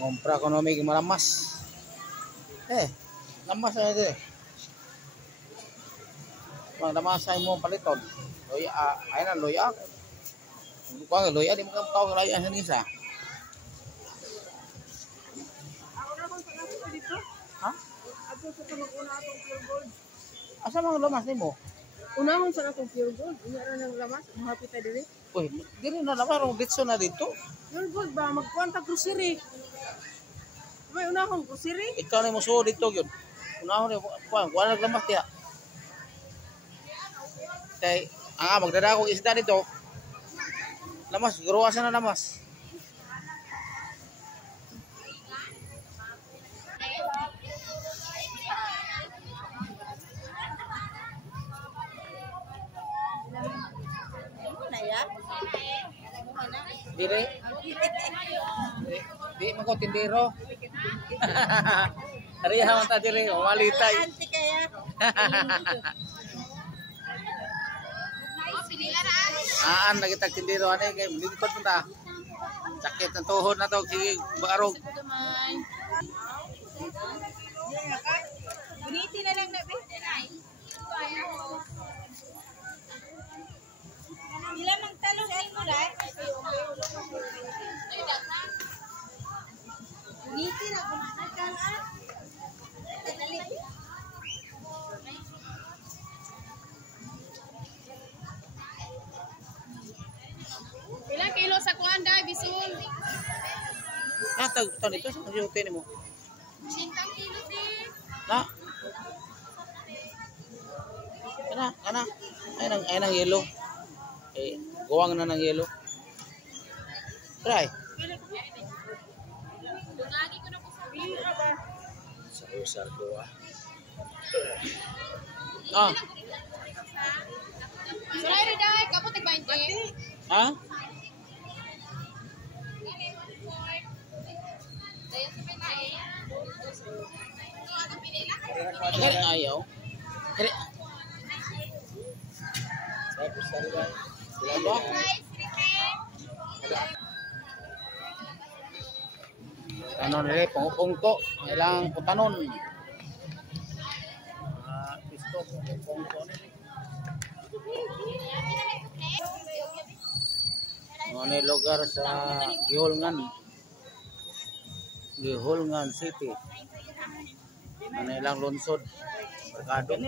Ngompra ko no may malamas. Lamas na ito Mga lamas ay mo paliton. Loya, ay na loya. Kung loya, di mo ka tawag loya sa nisa. Ha? Asa mga lamas ni mo? Unahon sa akong pure gold. Unya ra nang lamas, mahapita diri. Uy, dili na lamas, rong ditso na dito. Pure gold ba magkuanta grocery. May unahon grocery. Ikaw na mo suod dito gyud. Unahon ni kuan naglamas tiya. Kay magdadako isda dito. Lamas, gruwasan na lamas. Dire? Di man ko tindero. Ariya man ta dire, malitay. Anti kaya. Nakita tindero ani kay lingkod man ta. Sakit ng tuhod na to, sige barog. Buniti na lang na be. Ilan ang talong ay mo dai? Buniti na kung nakang dali. Ilang kilo sa kuan dai bisul? Tag dito sa hotel mo. 50 kilo din. Na. Kana. Ay nang yellow. Gawang na ng yellow. Try. Lagi ko na po sa bira ba. Sa usar ko Sulay dai kapot tig 20. Ha? Ayaw. Kaya. Tanon nila, pungko. Ilang putanon. Pisto, pungko nila. Ano lugar sa Gihulngan City. Ano ilang lungsod. Merkado.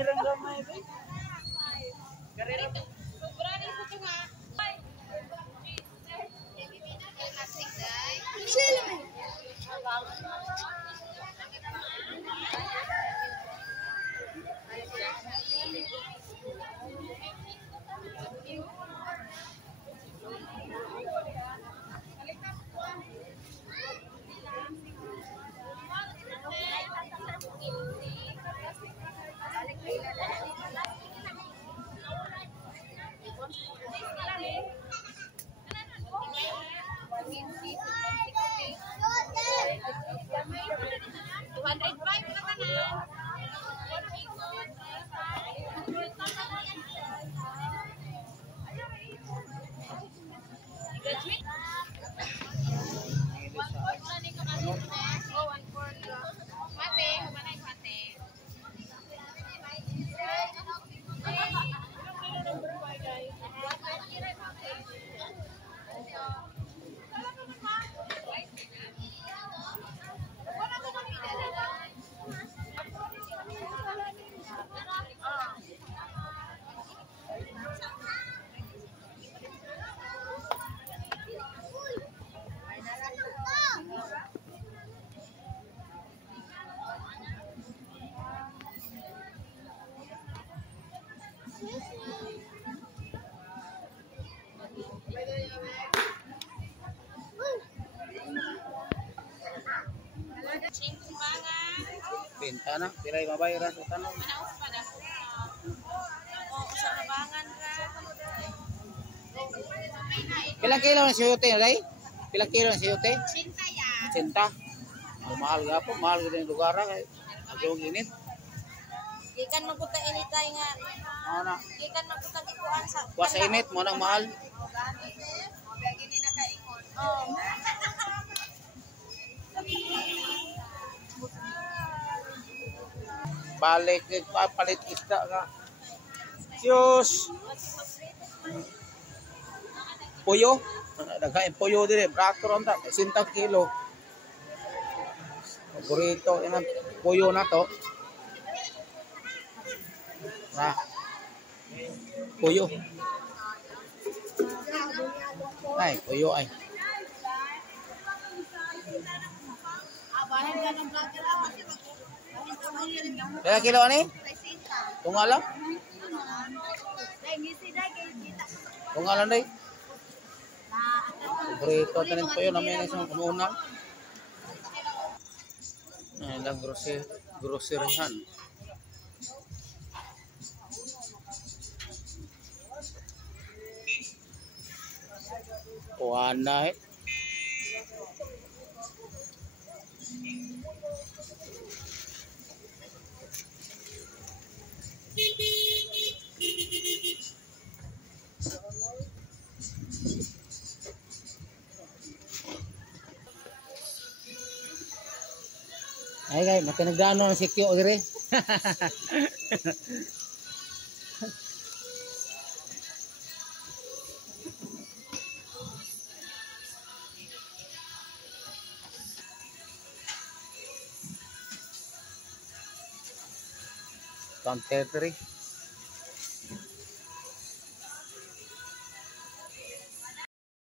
Benta na, piray mabayaran sa tanong. Pilang kilo ng siyote, Ray? Pilang kilo ng siyote? 80 ya. 80. Mahal nga po, mahal ko din yung lugar. Agawang init. Gikan magputa init tayo nga. Ano? Gikan magputa ikuan sa. Kuha sa init, mo nang mahal. Gini na kaingon. Oh. balik palit isda ka. Diyos. Puyo. Nagkain puyo dire, brato ron ta, 60 kilo. Paborito yan ang puyo na to. Na. Puyo. Ay, puyo ay. Kaya kilo ani? Tungala? Tungala day. Paborito tanin puyo namin sa kumunan. Ay, lang groceryhan. Kuana eh. Ay guys, matinagdano ng sikyo dire. Counter 3.